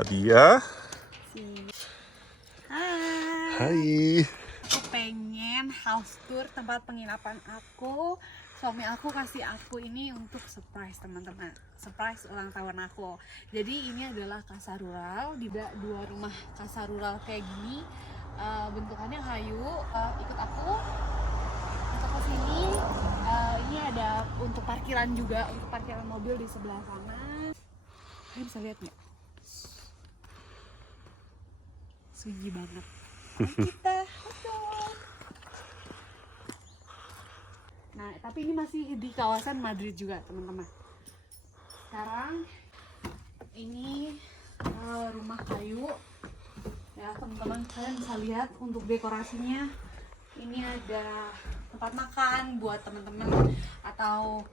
Hadiah. Hai. Hai. Aku pengen house tour tempat penginapan aku. Suami aku kasih aku ini untuk surprise teman-teman. Surprise ulang tahun aku. Jadi ini adalah casa rural. Di dua rumah casa rural kayak gini. Bentukannya kayu. Ikut aku untuk ke sini. Ini ada untuk parkiran juga, untuk parkiran mobil di sebelah sana. Kalian bisa lihat nggak? Sunyi banget. Mari kita masuk. Nah, tapi ini masih di kawasan Madrid juga, teman-teman. Sekarang ini rumah kayu. Ya, teman-teman, kalian bisa lihat untuk dekorasinya. Ini ada tempat makan buat teman-teman atau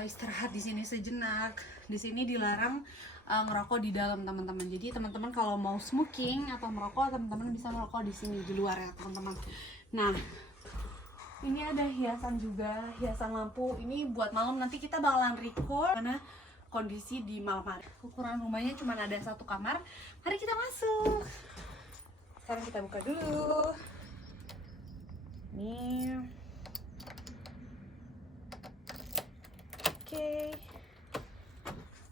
istirahat di sini sejenak. Di sini dilarang ngerokok di dalam, teman-teman. Jadi teman-teman kalau mau smoking atau merokok, teman-teman bisa merokok di sini di luar ya, teman-teman. Nah, ini ada hiasan juga, hiasan lampu. Ini buat malam, nanti kita bakalan record karena kondisi di malam hari. Ukuran rumahnya cuma ada satu kamar. Mari kita masuk. Sekarang kita buka dulu. Nih. Oke.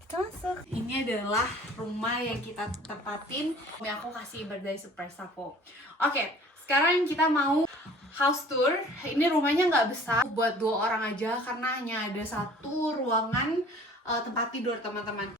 Kita masuk. Ini adalah rumah yang kita tempatin. Yang aku kasih birthday surprise aku. Oke, sekarang kita mau house tour. Ini rumahnya nggak besar, buat 2 orang aja karena hanya ada satu ruangan tempat tidur, teman-teman.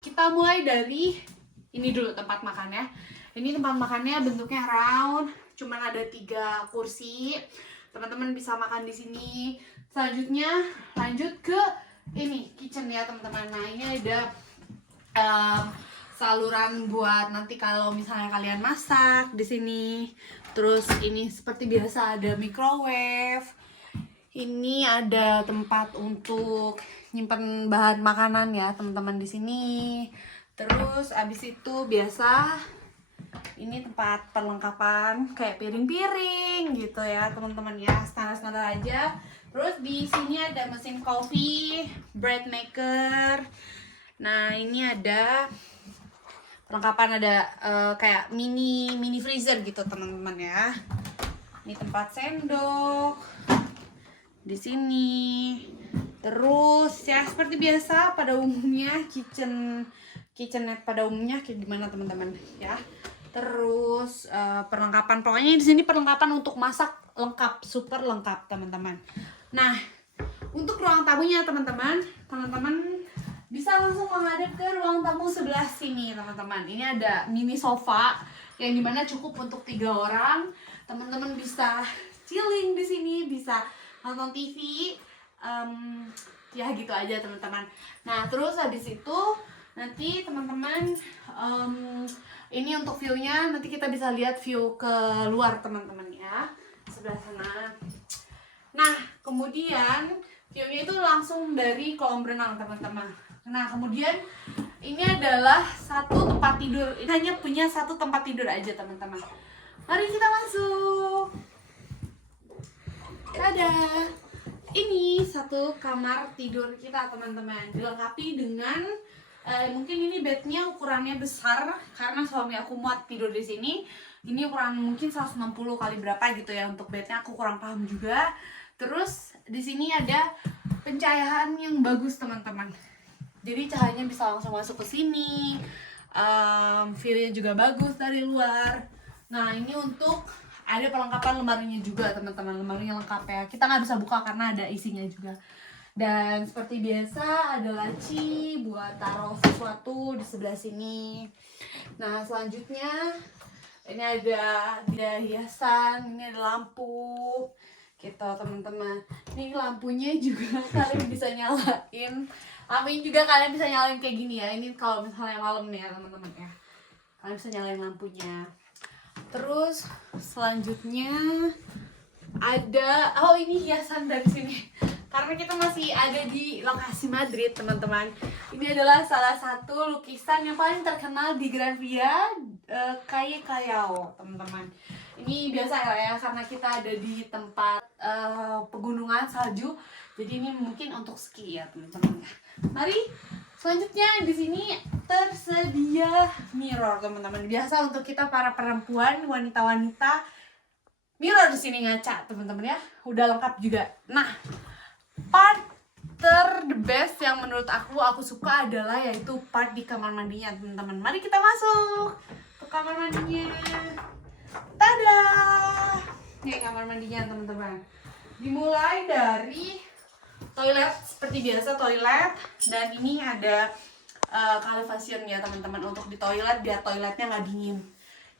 Kita mulai dari ini dulu tempat makannya. Ini tempat makannya bentuknya round, cuman ada 3 kursi. Teman-teman bisa makan di sini. Selanjutnya lanjut ke ini kitchen ya, teman-teman. Nah, ini ada saluran buat nanti kalau misalnya kalian masak di sini. Terus ini seperti biasa ada microwave. Ini ada tempat untuk nyimpen bahan makanan ya, teman-teman di sini. Terus abis itu biasa ini tempat perlengkapan kayak piring-piring gitu ya, teman-teman ya, standar-standar aja. Terus di sini ada mesin kopi, bread maker. Nah, ini ada perlengkapan, ada kayak mini freezer gitu, teman-teman ya. Ini tempat sendok di sini. Terus ya seperti biasa pada umumnya kitchenette pada umumnya kayak gimana, teman-teman ya. Terus perlengkapan, pokoknya di sini perlengkapan untuk masak lengkap, super lengkap, teman-teman. Nah, untuk ruang tamunya teman-teman bisa langsung menghadap ke ruang tamu sebelah sini, teman-teman. Ini ada mini sofa yang dimana cukup untuk 3 orang. Teman-teman bisa chilling di sini, bisa nonton TV, ya gitu aja, teman-teman. Nah, terus habis itu nanti teman-teman ini untuk view-nya, nanti kita bisa lihat view ke luar, teman-teman ya, sebelah sana. Nah, kemudian view-nya itu langsung dari kolam renang, teman-teman. Nah, kemudian ini adalah satu tempat tidur. Ini hanya punya satu tempat tidur aja, teman-teman. Mari kita masuk. Ada ini satu kamar tidur kita, teman-teman, dilengkapi dengan Mungkin ini bednya ukurannya besar karena suami aku muat tidur di sini. Ini ukuran mungkin 160 kali berapa gitu ya untuk bednya, aku kurang paham juga. Terus di sini ada pencahayaan yang bagus teman-teman. Jadi cahayanya bisa langsung masuk ke sini. View-nya juga bagus dari luar. Nah, ini untuk ada perlengkapan lemarinya juga teman-teman. Lemarinya lengkap ya. Kita nggak bisa buka karena ada isinya juga. Dan seperti biasa ada laci buat taruh sesuatu di sebelah sini. Nah, selanjutnya ini ada hiasan, ini ada lampu gitu teman-teman. Ini lampunya juga kalian bisa nyalain. Lampunya juga kalian bisa nyalain kayak gini ya. Ini kalau misalnya malam nih ya teman-teman ya. Kalian bisa nyalain lampunya. Terus selanjutnya ada, oh ini hiasan dari sini. Karena kita masih ada di lokasi Madrid teman-teman. Ini adalah salah satu lukisan yang paling terkenal di Gran Via, Calle Callao teman-teman. Ini biasa ya karena kita ada di tempat pegunungan salju. Jadi ini mungkin untuk ski ya teman-teman. Mari selanjutnya di sini tersedia mirror teman-teman. Biasa untuk kita para perempuan, wanita-wanita, mirror di sini ngaca teman-teman ya. Udah lengkap juga. Nah, part the best yang menurut aku suka adalah yaitu part di kamar mandinya teman-teman. Mari kita masuk ke kamar mandinya. Tada! Ini kamar mandinya teman-teman. Dimulai dari toilet seperti biasa toilet, dan ini ada calefacient ya teman-teman untuk di toilet biar toiletnya nggak dingin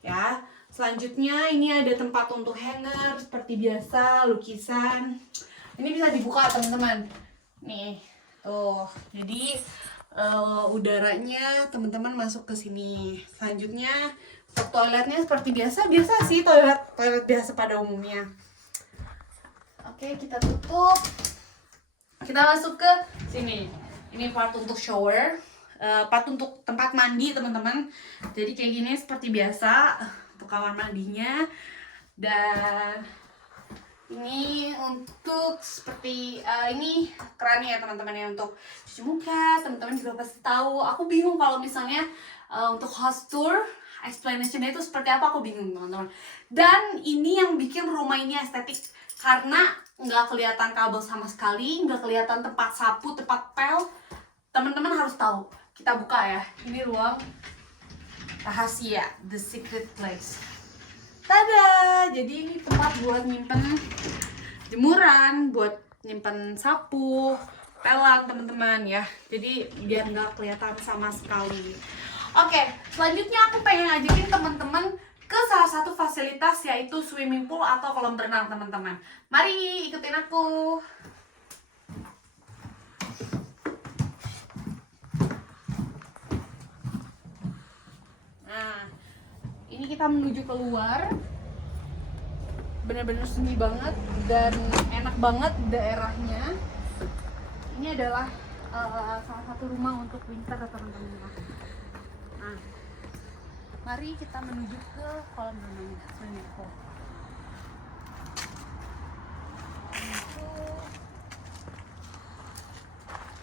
ya. Selanjutnya ini ada tempat untuk hanger seperti biasa, lukisan. Ini bisa dibuka teman-teman. Nih, tuh. Jadi udaranya teman-teman masuk ke sini. Selanjutnya untuk toiletnya seperti biasa sih toilet biasa pada umumnya. Oke, kita tutup. Kita masuk ke sini. Ini part untuk shower, part untuk tempat mandi teman-teman. Jadi kayak gini seperti biasa untuk kamar mandinya. Dan ini untuk seperti ini kerannya ya teman-teman ya untuk cuci muka. Teman-teman juga pasti tahu. Aku bingung kalau misalnya untuk house tour explanation-nya itu seperti apa, aku bingung teman-teman. Dan ini yang bikin rumah ini estetik karena nggak kelihatan kabel sama sekali, nggak kelihatan tempat sapu, tempat pel. Teman-teman harus tahu. Kita buka ya. Ini ruang rahasia, the secret place. Tada! Jadi ini tempat buat nyimpen jemuran, buat nyimpen sapu, pelan teman-teman ya. Jadi biar nggak kelihatan sama sekali. Oke, selanjutnya aku pengen ngajakin teman-teman ke salah satu fasilitas yaitu swimming pool atau kolam renang teman-teman. Mari ikutin aku. Nah, ini kita menuju keluar. Benar-benar sunyi banget dan enak banget daerahnya. Ini adalah salah satu rumah untuk winter teman-teman. Nah, mari kita menuju ke kolam renang swimming pool.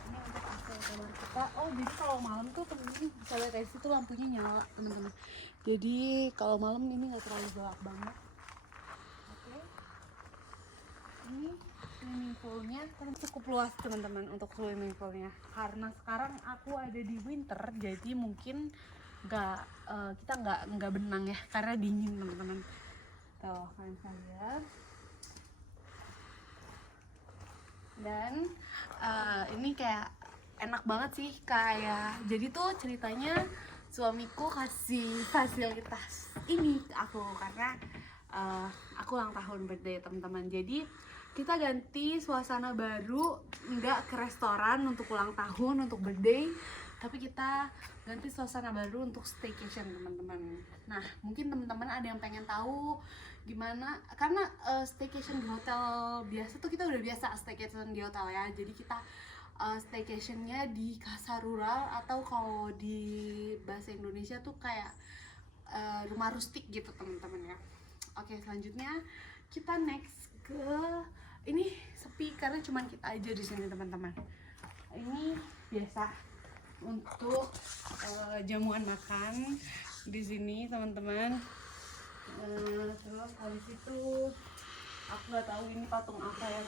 Ini untuk AC kamar kita. Oh, jadi kalau malam tuh temen-temen bisa lihat dari situ lampunya nyala teman-teman. Jadi kalau malam ini nggak terlalu gelap banget. Oke. Ini swimming poolnya cukup luas teman-teman untuk swimming poolnya. Karena sekarang aku ada di winter, jadi mungkin kita nggak benang ya karena dingin teman-teman. Tuh kalian bisa lihat. Dan ini kayak enak banget sih, kayak jadi tuh ceritanya suamiku kasih fasilitas ini ke aku karena aku ulang tahun birthday teman-teman. Jadi kita ganti suasana baru, nggak ke restoran untuk ulang tahun untuk birthday, tapi kita ganti suasana baru untuk staycation teman-teman. Nah, mungkin teman-teman ada yang pengen tahu gimana, karena staycation di hotel biasa tuh kita udah biasa staycation di hotel ya. Jadi kita staycationnya di casa rural atau kalau di bahasa Indonesia tuh kayak rumah rustik gitu teman-teman ya. Oke, selanjutnya kita next ke ini sepi karena cuman kita aja di sini teman-teman. Ini biasa untuk jamuan makan di sini teman-teman. Terus habis itu aku nggak tahu ini patung apa ya.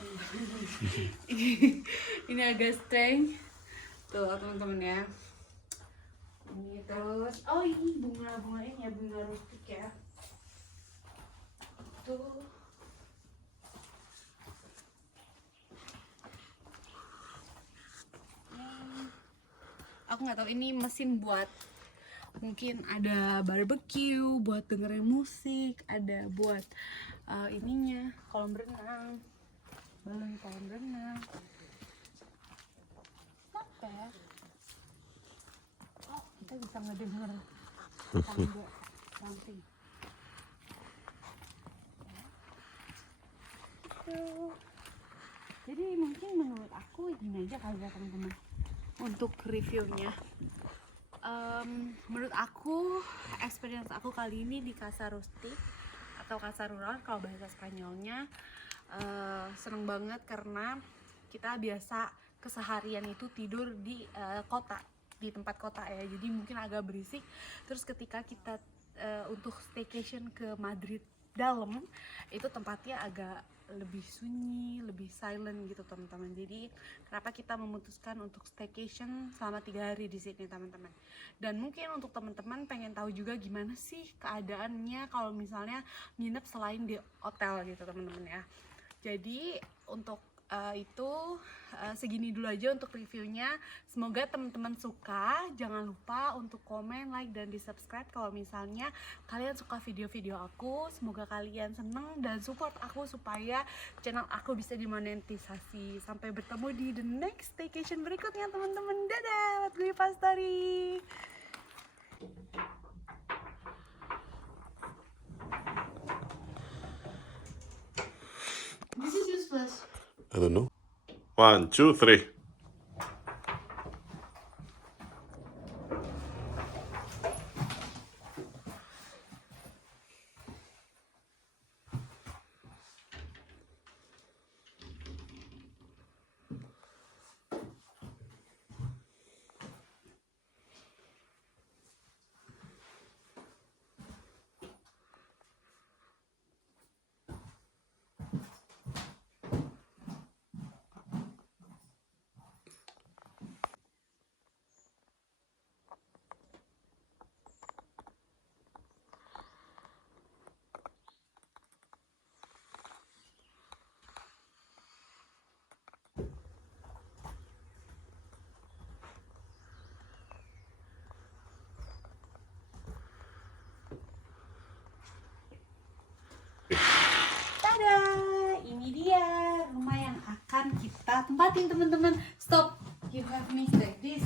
Ini agak strange tuh teman-teman ya. Ini terus ini bunga ini ya, bunga rustik ya tuh. Aku nggak tahu ini mesin buat, mungkin ada barbecue, buat dengerin musik, ada buat ininya kolam renang, balon kolam renang. Apa ya? Oh, kita bisa ngedenger tangga samping. Jadi mungkin menurut aku gini aja kali ya teman-teman untuk reviewnya. Menurut aku experience aku kali ini di Casa Rustik atau Casa Rural kalau bahasa Spanyolnya, seneng banget karena kita biasa keseharian itu tidur di kota, di tempat kota ya, jadi mungkin agak berisik. Terus ketika kita untuk staycation ke Madrid dalam, itu tempatnya agak lebih sunyi, lebih silent gitu teman-teman. Jadi kenapa kita memutuskan untuk staycation selama 3 hari di sini teman-teman. Dan mungkin untuk teman-teman pengen tahu juga gimana sih keadaannya kalau misalnya nginep selain di hotel gitu teman-teman ya. Jadi untuk itu segini dulu aja untuk reviewnya. Semoga teman-teman suka. Jangan lupa untuk komen, like, dan di subscribe kalau misalnya kalian suka video-video aku. Semoga kalian seneng dan support aku supaya channel aku bisa dimonetisasi. Sampai bertemu di the next staycation berikutnya teman-teman. Dadah, gue Pastari. This is useless. I don't know. 1, 2, 3. Tada, ini dia rumah yang akan kita tempatin teman-teman. Stop, you have missed this.